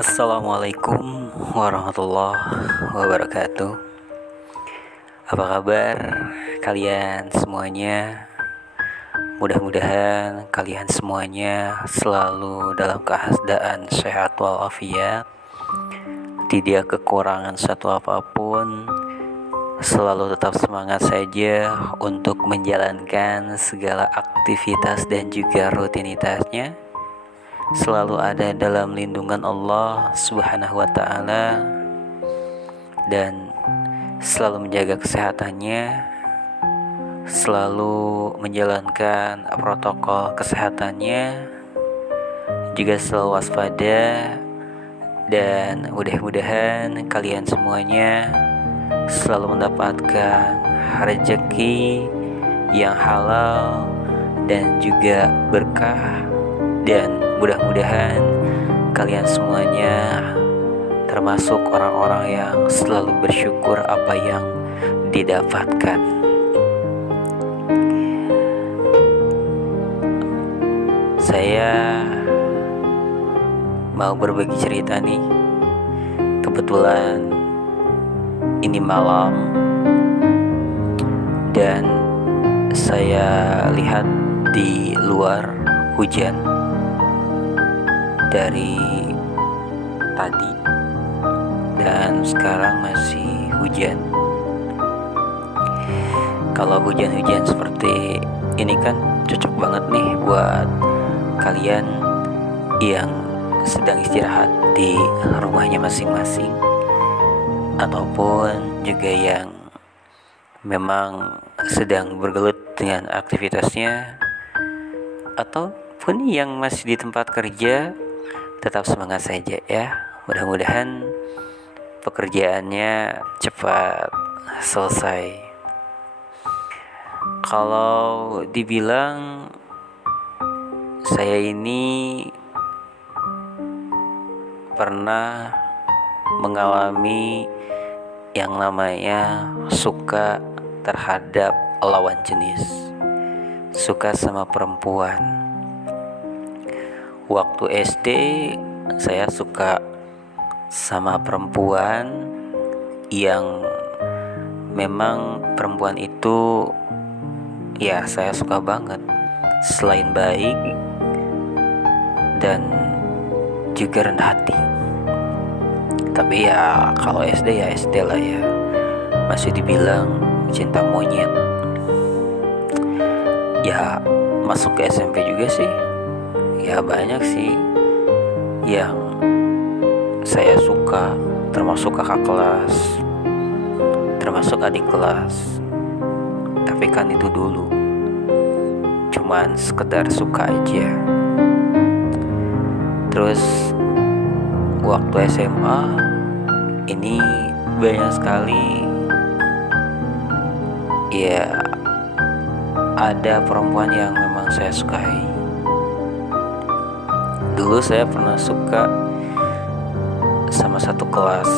Assalamualaikum warahmatullahi wabarakatuh. Apa kabar kalian semuanya? Mudah-mudahan kalian semuanya selalu dalam keadaan sehat walafiat, tidak kekurangan satu apapun, selalu tetap semangat saja untuk menjalankan segala aktivitas dan juga rutinitasnya, selalu ada dalam lindungan Allah Subhanahu wa Ta'ala, dan selalu menjaga kesehatannya, selalu menjalankan protokol kesehatannya, juga selalu waspada, dan mudah-mudahan kalian semuanya selalu mendapatkan rezeki yang halal dan juga berkah, dan mudah-mudahan kalian semuanya termasuk orang-orang yang selalu bersyukur apa yang didapatkan. Saya mau berbagi cerita nih. Kebetulan ini malam dan saya lihat di luar hujan dari tadi, dan sekarang masih hujan. Kalau hujan-hujan seperti ini kan cocok banget nih buat kalian yang sedang istirahat di rumahnya masing-masing, ataupun juga yang memang sedang bergelut dengan aktivitasnya, ataupun yang masih di tempat kerja. Tetap semangat saja ya. Mudah-mudahan pekerjaannya cepat selesai. Kalau dibilang saya ini pernah mengalami yang namanya suka terhadap lawan jenis, suka sama perempuan. Waktu SD saya suka sama perempuan yang memang perempuan itu ya saya suka banget. Selain baik dan juga rendah hati. Tapi ya kalau SD ya SD lah ya, masih dibilang cinta monyet. Ya masuk ke SMP juga sih, ya banyak sih yang saya suka, termasuk kakak kelas, termasuk adik kelas. Tapi kan itu dulu cuman sekedar suka aja. Terus waktu SMA ini banyak sekali ya, ada perempuan yang memang saya sukai. Dulu saya pernah suka sama satu kelas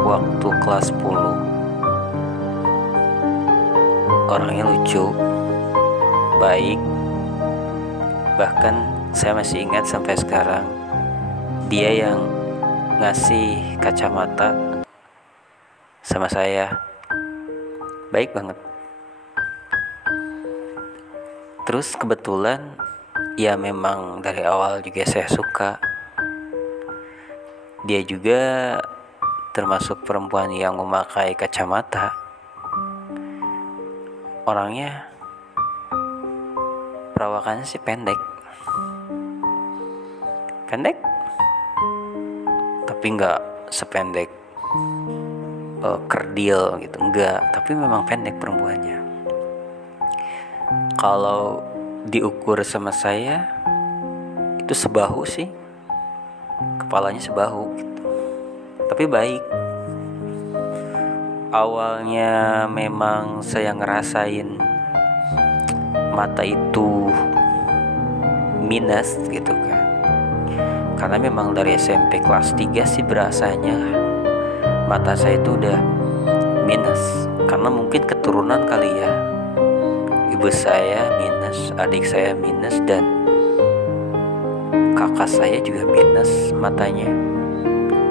waktu kelas 10. Orangnya lucu, baik, bahkan saya masih ingat sampai sekarang dia yang ngasih kacamata sama saya. Baik banget. Terus kebetulan ya memang dari awal juga saya suka. Dia juga termasuk perempuan yang memakai kacamata. Orangnya perawakannya sih pendek, tapi nggak sependek kerdil gitu, enggak. Tapi memang pendek perempuannya. Kalau diukur sama saya itu sebahu sih, kepalanya sebahu gitu. Tapi baik. Awalnya memang saya ngerasain mata itu minus gitu kan, karena memang dari SMP kelas 3 sih berasanya mata saya itu udah minus, karena mungkin keturunan kali ya. Ibu saya minus, adik saya minus, dan kakak saya juga minus matanya.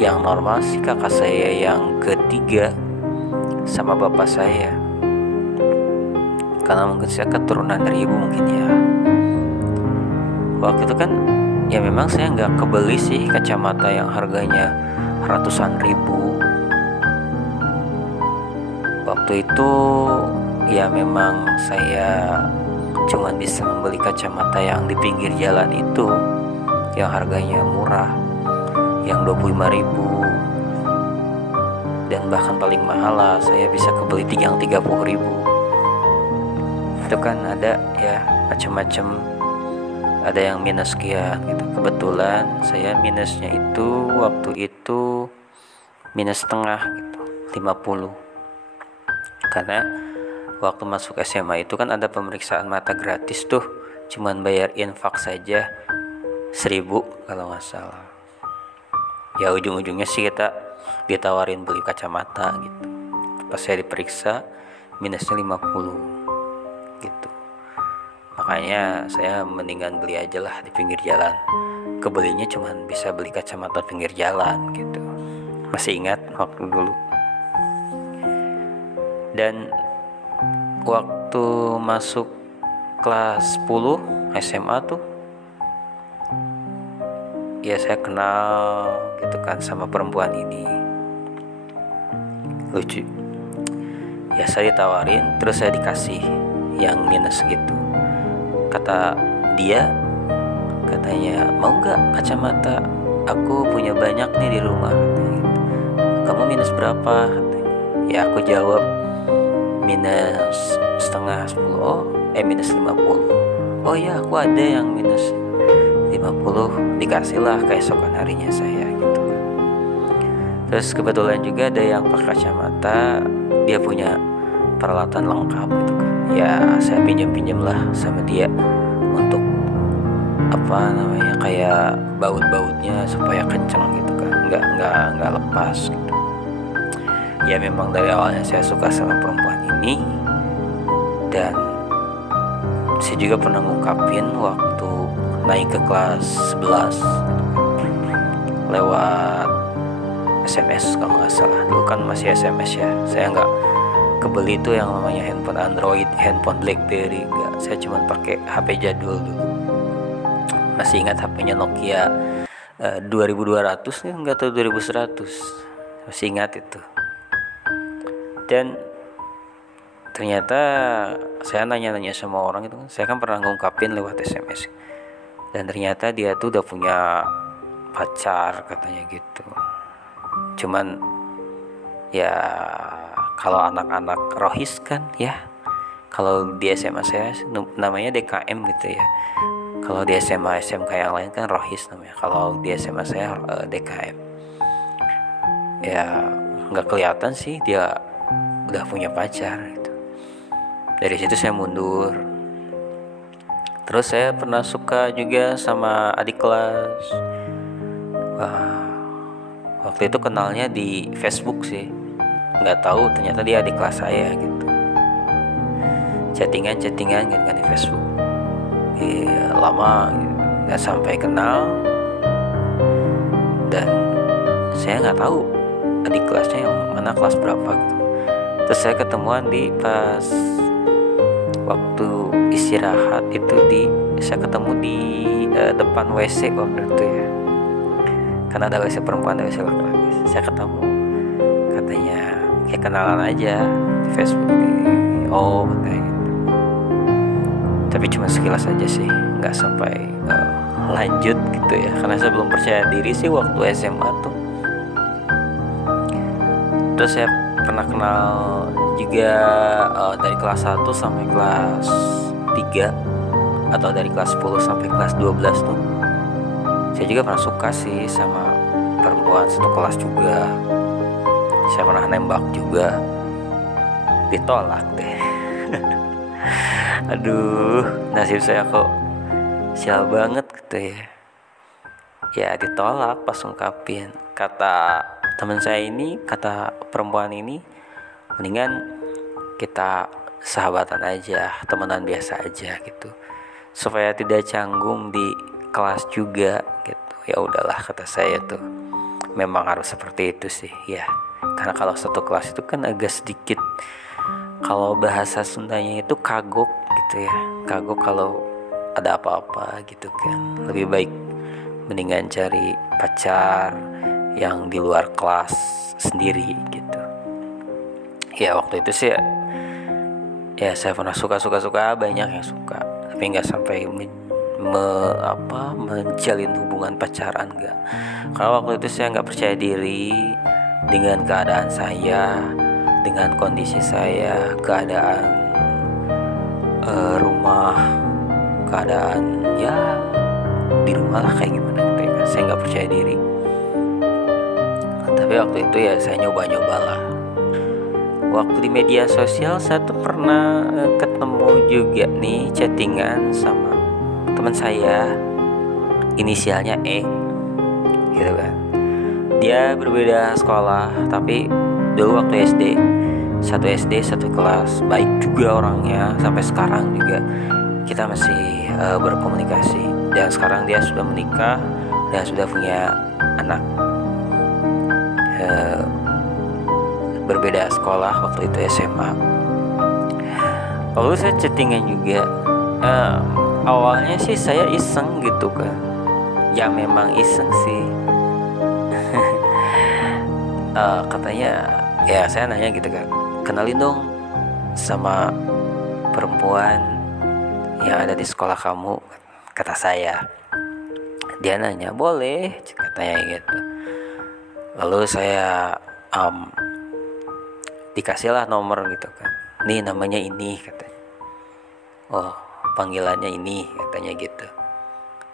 yang normal sih kakak saya yang ketiga sama bapak saya, karena mungkin saya keturunan dari ibu mungkin ya. Waktu itu kan ya memang saya nggak kebeli sih kacamata yang harganya ratusan ribu. Waktu itu ya memang saya cuman bisa membeli kacamata yang di pinggir jalan itu, yang harganya murah, yang 25.000, dan bahkan paling mahal lah saya bisa kebeli yang 30.000. Itu kan ada ya macam-macam, ada yang minus sekian gitu. Kebetulan saya minusnya itu waktu itu minus setengah gitu, 50. Karena waktu masuk SMA itu kan ada pemeriksaan mata gratis tuh, cuman bayar infak saja 1.000 kalau nggak salah. Ya ujung-ujungnya sih kita ditawarin beli kacamata gitu. Pas saya diperiksa minusnya 50 gitu. Makanya saya mendingan beli aja lah di pinggir jalan. Kebelinya cuman bisa beli kacamata pinggir jalan gitu. Masih ingat waktu dulu. Dan waktu masuk kelas 10 SMA tuh ya saya kenal gitu kan sama perempuan ini. Lucu ya, saya ditawarin terus saya dikasih yang minus gitu. Kata dia, katanya mau nggak kacamata, aku punya banyak nih di rumah. Kamu minus berapa? Ya aku jawab minus setengah 10. Minus 50. Oh ya aku ada yang minus 50. Dikasihlah keesokan harinya saya gitu kan. Terus kebetulan juga ada yang pakai kacamata, dia punya peralatan lengkap gitu kan. Ya saya pinjam lah sama dia untuk kayak baut-bautnya supaya kenceng gitu kan, nggak lepas gitu. Ya memang dari awalnya saya suka sama perempuan ini, dan saya juga pernah ngungkapin waktu naik ke kelas 11 lewat SMS kalau nggak salah. Dulu kan masih SMS ya, saya nggak kebeli itu yang namanya handphone Android, handphone BlackBerry, enggak. Saya cuma pakai HP jadul dulu. Masih ingat HP-nya Nokia 2200 nih, enggak tahu 2100. Masih ingat itu. Dan ternyata saya nanya-nanya sama orang itu, saya kan pernah ngungkapin lewat SMS. Dan ternyata dia tuh udah punya pacar katanya gitu. Cuman ya kalau anak-anak rohis kan ya, kalau di SMA saya namanya DKM gitu ya. Kalau di SMA SMK yang lain kan rohis namanya. Kalau di SMA saya DKM. Ya nggak kelihatan sih dia udah punya pacar gitu. Dari situ saya mundur. Terus saya pernah suka juga sama adik kelas. Waktu itu kenalnya di Facebook sih. Nggak tahu ternyata dia adik kelas saya gitu. Chattingan gitu kan di Facebook. Ya, lama nggak sampai kenal. Dan saya nggak tahu adik kelasnya yang mana, kelas berapa gitu. Terus saya ketemuan di pas waktu istirahat itu, saya ketemu di depan WC waktu itu ya. Karena ada WC perempuan, ada WC laki-laki. Saya ketemu, katanya kayak kenalan aja di Facebook. Oh katanya gitu. Tapi cuma sekilas aja sih, nggak sampai lanjut gitu ya. Karena saya belum percaya diri sih waktu SMA tuh. Terus saya pernah kenal juga dari kelas 1 sampai kelas 3, atau dari kelas 10 sampai kelas 12 tuh. Saya juga pernah suka sih sama perempuan satu kelas juga. Saya pernah nembak juga, ditolak deh. Aduh, nasib saya kok sial banget gitu ya. Ya ditolak pas ungkapin. Kata teman saya ini, kata perempuan ini, mendingan kita sahabatan aja, temenan biasa aja gitu, supaya tidak canggung di kelas juga gitu. Ya udahlah kata saya tuh. memang harus seperti itu sih ya, karena kalau satu kelas itu kan agak sedikit, kalau bahasa Sundanya itu kagok gitu ya, kagok kalau ada apa-apa gitu kan. Lebih baik mendingan cari pacar yang di luar kelas sendiri gitu ya. Waktu itu sih ya saya pernah suka, banyak yang suka, tapi nggak sampai menjalin hubungan pacaran, enggak. Karena waktu itu saya nggak percaya diri dengan keadaan saya, dengan kondisi saya, keadaan rumah, keadaan ya di rumah lah kayak gimana gitu ya. Saya nggak percaya diri. Tapi waktu itu ya saya nyoba lah. Waktu di media sosial saya tuh pernah ketemu juga nih, chattingan sama teman saya, inisialnya E gitu kan. Dia berbeda sekolah, tapi dulu waktu SD satu kelas, baik juga orangnya, sampai sekarang juga kita masih berkomunikasi. Dan sekarang dia sudah menikah dan sudah punya anak. Berbeda sekolah waktu itu SMA. Waktu saya chattingan juga, awalnya sih saya iseng gitu kan, ya memang iseng sih. Katanya ya saya nanya gitu kan, kenalin dong sama perempuan yang ada di sekolah kamu, kata saya. Dia nanya boleh, katanya gitu. Lalu saya dikasihlah nomor gitu kan, nih namanya ini, katanya. Oh, panggilannya ini, katanya gitu.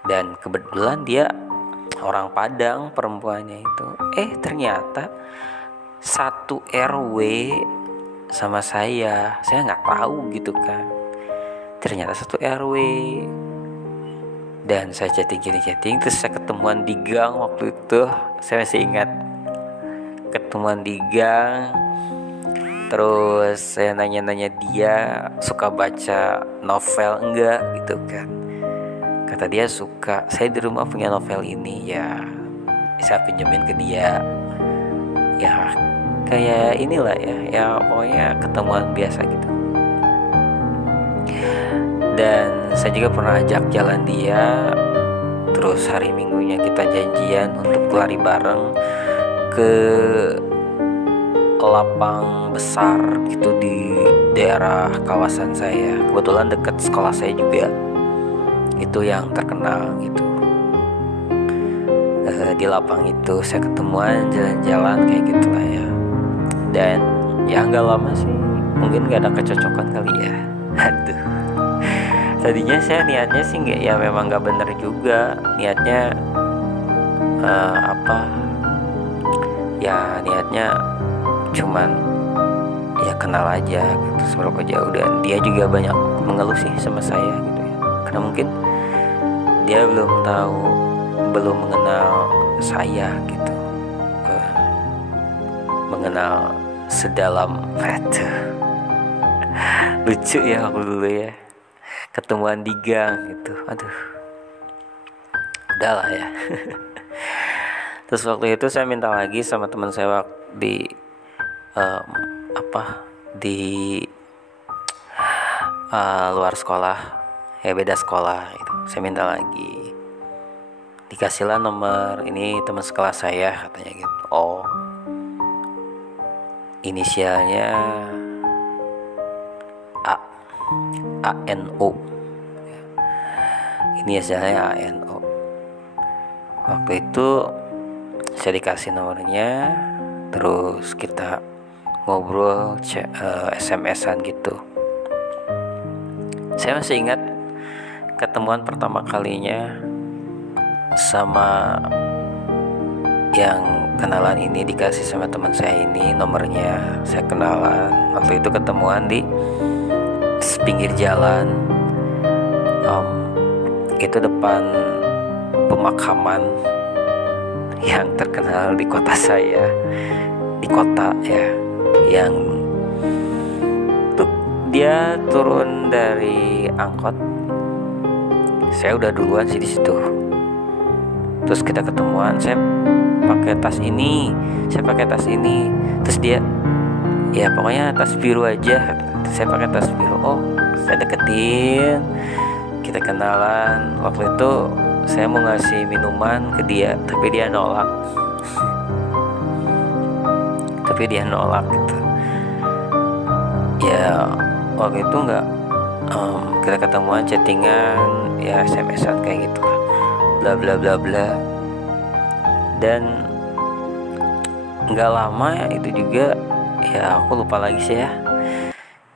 Dan kebetulan dia orang Padang perempuannya itu. Ternyata satu RW sama saya nggak tahu gitu kan. Ternyata satu RW. Dan saya chatting, terus saya ketemuan di gang waktu itu. Saya masih ingat, ketemuan di gang. Terus saya nanya-nanya dia suka baca novel enggak gitu kan. Kata dia suka. Saya di rumah punya novel ini, ya saya pinjemin ke dia. Ya kayak inilah ya pokoknya ketemuan biasa gitu. Dan saya juga pernah ajak jalan dia. Terus hari Minggunya kita janjian untuk lari bareng ke lapang besar gitu di daerah kawasan saya. Kebetulan dekat sekolah saya juga, itu yang terkenal gitu. Di lapang itu saya ketemuan, jalan-jalan kayak gitulah ya. Dan ya nggak lama sih, mungkin nggak ada kecocokan kali ya. Aduh, tadinya saya niatnya sih nggak, ya memang nggak bener juga niatnya. Ya niatnya cuman ya kenal aja gitu, seberapa jauh. Dan dia juga banyak mengeluh sih sama saya gitu ya, karena mungkin dia belum mengenal saya gitu, mengenal sedalam itu. Lucu ya waktu dulu ya, ketemuan di gang gitu. Aduh, udahlah ya. Terus waktu itu saya minta lagi sama teman saya di luar sekolah, ya beda sekolah itu. Saya minta lagi, dikasihlah nomor, ini teman sekelas saya, katanya gitu. Oh, inisialnya ANO. Inisialnya ANO. Waktu itu saya dikasih nomornya, terus kita ngobrol, SMS-an gitu. Saya masih ingat ketemuan pertama kalinya sama yang kenalan ini, dikasih sama teman saya ini nomornya. Saya kenalan, waktu itu ketemuan di pinggir jalan, itu depan pemakaman yang terkenal di kota saya, di kota ya, yang tuh dia turun dari angkot. Saya udah duluan sih di situ. Terus kita ketemuan, saya pakai tas ini, saya pakai tas ini. Terus dia, ya pokoknya tas biru aja, saya pakai tas biru. Oh, saya deketin, kita kenalan. Waktu itu saya mau ngasih minuman ke dia, tapi dia nolak. Gitu. Ya waktu itu nggak, kita ketemuan, chattingan, ya SMS-an kayak gitu lah, bla bla bla bla. Dan nggak lama itu juga, ya aku lupa lagi sih ya.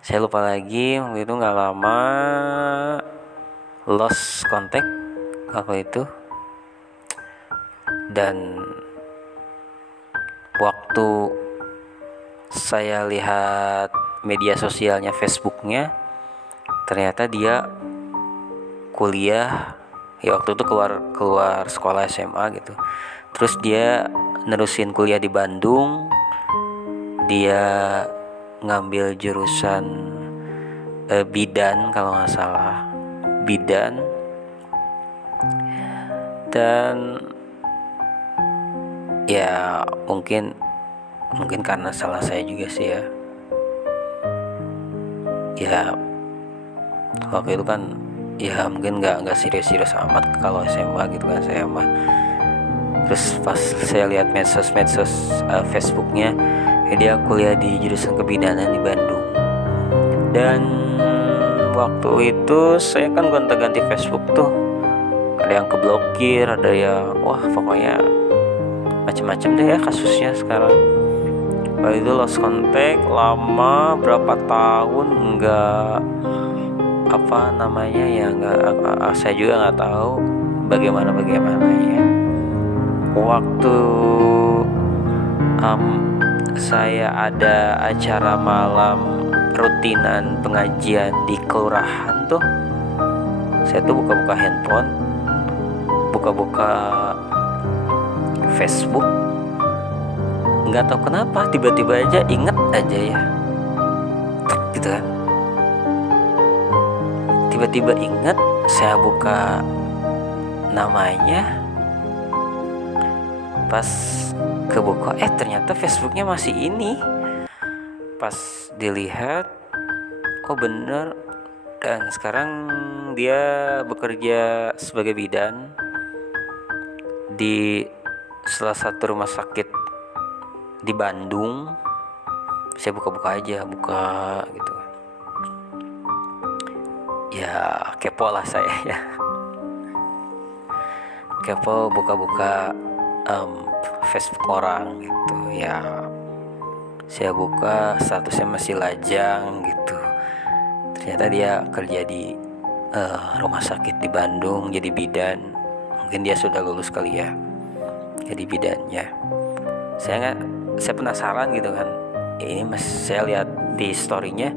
Saya lupa lagi, waktu itu nggak lama lost contact waktu itu. Dan waktu saya lihat media sosialnya, Facebooknya, ternyata dia kuliah, ya waktu itu keluar sekolah SMA gitu. Terus dia nerusin kuliah di Bandung. Dia ngambil jurusan bidan kalau nggak salah, bidan. Dan ya mungkin karena salah saya juga sih ya. Ya waktu itu kan ya mungkin nggak serius amat kalau SMA gitu kan, saya mah. Terus pas saya lihat medsos Facebooknya, ya dia kuliah di jurusan kebidanan di Bandung. Dan waktu itu saya kan gonta-ganti Facebook tuh, ada yang keblokir, ada yang pokoknya macam-macam deh ya kasusnya sekarang. Waktu itu lost contact lama, berapa tahun nggak saya juga nggak tahu bagaimananya. Waktu saya ada acara malam rutinan pengajian di kelurahan tuh, saya tuh buka-buka handphone, buka-buka Facebook, nggak tahu kenapa tiba-tiba aja inget aja ya, gitu kan. Tiba-tiba inget, saya buka namanya, pas kebuka ternyata Facebooknya masih ini. Pas dilihat, oh bener. Dan sekarang dia bekerja sebagai bidan di salah satu rumah sakit di Bandung. Saya buka aja gitu. Ya kepo lah saya ya. Kepo buka Facebook orang gitu ya. Saya buka statusnya masih lajang gitu. Ternyata dia kerja di rumah sakit di Bandung jadi bidan. Mungkin dia sudah lulus kali ya, jadi bidannya. Saya penasaran gitu kan. Ini saya lihat di storynya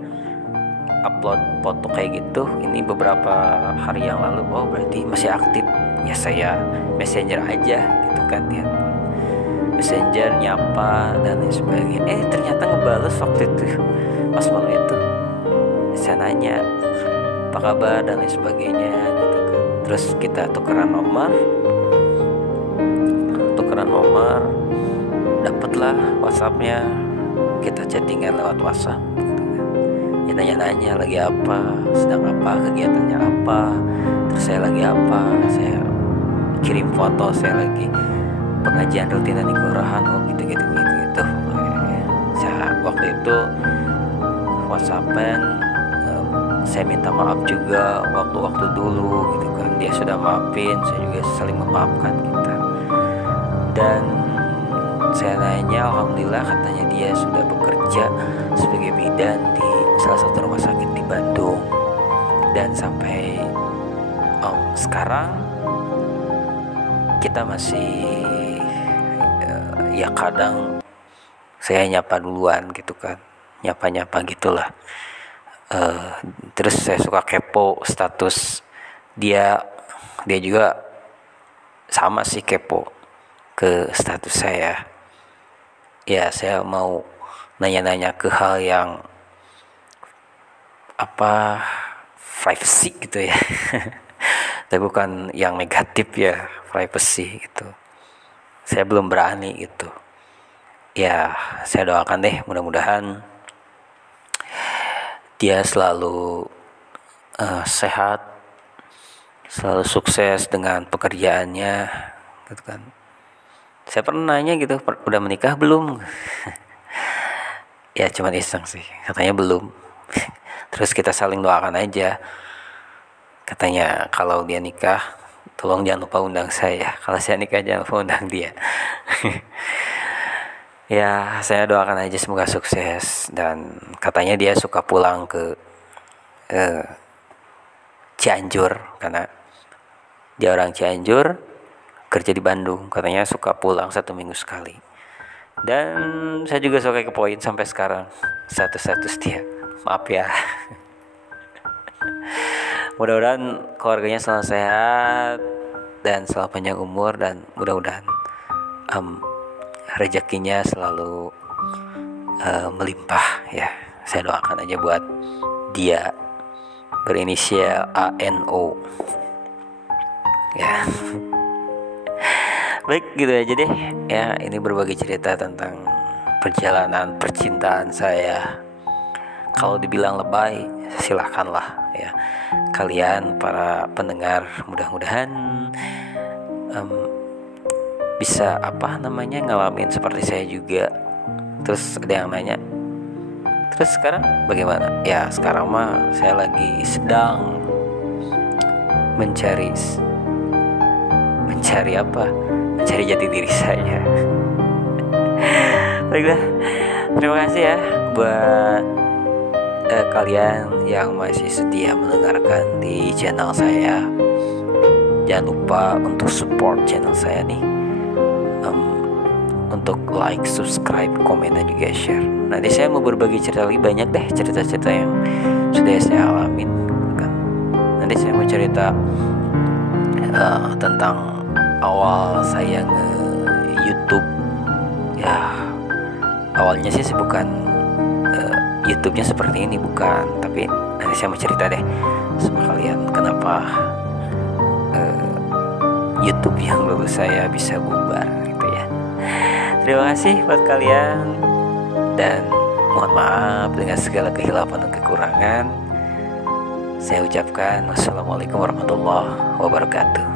upload foto kayak gitu, ini beberapa hari yang lalu. Oh berarti masih aktif. Ya saya messenger aja gitu kan ya, messenger nyapa dan lain sebagainya. Ternyata ngebales waktu itu pas malam itu. Saya nanya apa kabar dan lain sebagainya gitu kan. Terus kita tukeran nomor, dapatlah WhatsAppnya, kita chattingan lewat WhatsApp gitu kan. Ya nanya-nanya lagi apa, sedang apa, kegiatannya apa, terus saya lagi apa, saya kirim foto saya lagi pengajian rutinan di kelurahan, gitu. Saya waktu itu WhatsAppan, saya minta maaf juga waktu dulu gitu kan. Dia sudah maafin, saya juga saling memaafkan kita. Dan saya nanya, alhamdulillah katanya dia sudah bekerja sebagai bidan di salah satu rumah sakit di Bandung. Dan sampai sekarang kita masih ya kadang saya nyapa duluan gitu kan, nyapa gitulah. Terus saya suka kepo status dia juga sama sih, kepo ke status saya. Ya saya mau nanya-nanya ke hal yang privacy gitu ya. Tapi bukan yang negatif ya, privacy gitu. saya belum berani gitu. Ya, saya doakan deh mudah-mudahan dia selalu sehat, selalu sukses dengan pekerjaannya gitu kan. Saya pernah nanya gitu, udah menikah belum? Ya cuman iseng sih, katanya belum. Terus kita saling doakan aja. Katanya kalau dia nikah, tolong jangan lupa undang saya. Kalau saya nikah jangan lupa undang dia. Ya saya doakan aja semoga sukses. Dan katanya dia suka pulang ke Cianjur, karena dia orang Cianjur, kerja di Bandung. Katanya suka pulang 1 minggu sekali. Dan saya juga suka kepoin sampai sekarang, status dia. Maaf ya. Mudah-mudahan keluarganya selalu sehat dan selalu panjang umur, dan mudah-mudahan rezekinya selalu melimpah ya. Saya doakan aja buat dia, berinisial ANO ya. Baik, gitu aja deh ya. Ini berbagi cerita tentang perjalanan percintaan saya. Kalau dibilang lebay, silahkanlah ya. Kalian para pendengar, mudah-mudahan bisa ngalamin seperti saya juga. Terus ada yang nanya, terus sekarang bagaimana? Ya sekarang mah saya lagi sedang mencari apa? Mencari jati diri saya. Baiklah, terima kasih ya buat kalian yang masih setia mendengarkan di channel saya. Jangan lupa untuk support channel saya nih, untuk like, subscribe, komen, dan juga share. Nanti saya mau berbagi cerita lebih banyak deh, cerita-cerita yang sudah saya alamin kan. Nanti saya mau cerita tentang awal saya nge-YouTube ya. Awalnya sih bukan YouTube-nya seperti ini, bukan. Tapi nanti saya mau cerita deh sama kalian kenapa YouTube yang dulu saya bisa bubar gitu ya. Terima kasih buat kalian, dan mohon maaf dengan segala kehilafan dan kekurangan. Saya ucapkan wassalamualaikum warahmatullahi wabarakatuh.